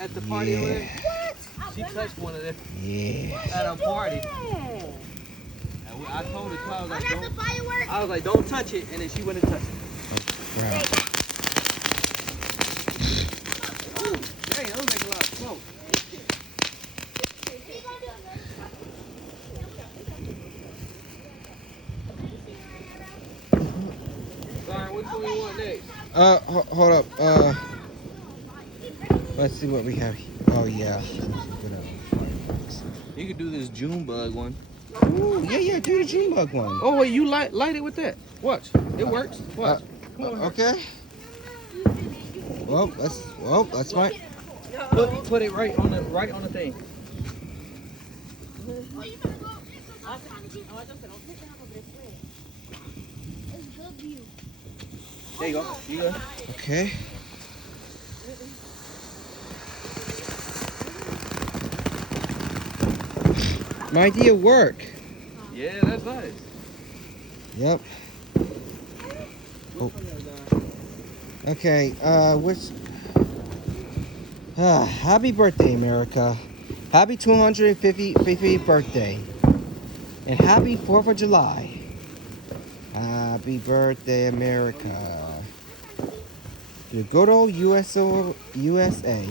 At the party over there. What? She touched one of them Yeah. at a party. Yeah. And I told her, I was I like, got the don't. fireworks. I was like, don't touch it, and then she went and touched it. Right. Ooh, dang, that was making a lot of smoke. Sorry, which one you want next? Hold up. Let's see what we have. Oh yeah. You could do this June bug one. Ooh, yeah, do the June bug one. Oh wait, you light it with that. Watch, it works. Watch. Come on. Okay. Well, that's fine. Put it right on the thing. There you go. You go. Okay. My idea work. Yeah, that's nice. Yep. Oh. Okay, happy birthday, America. Happy 250th birthday. And happy 4th of July. Happy birthday, America. The good old USA.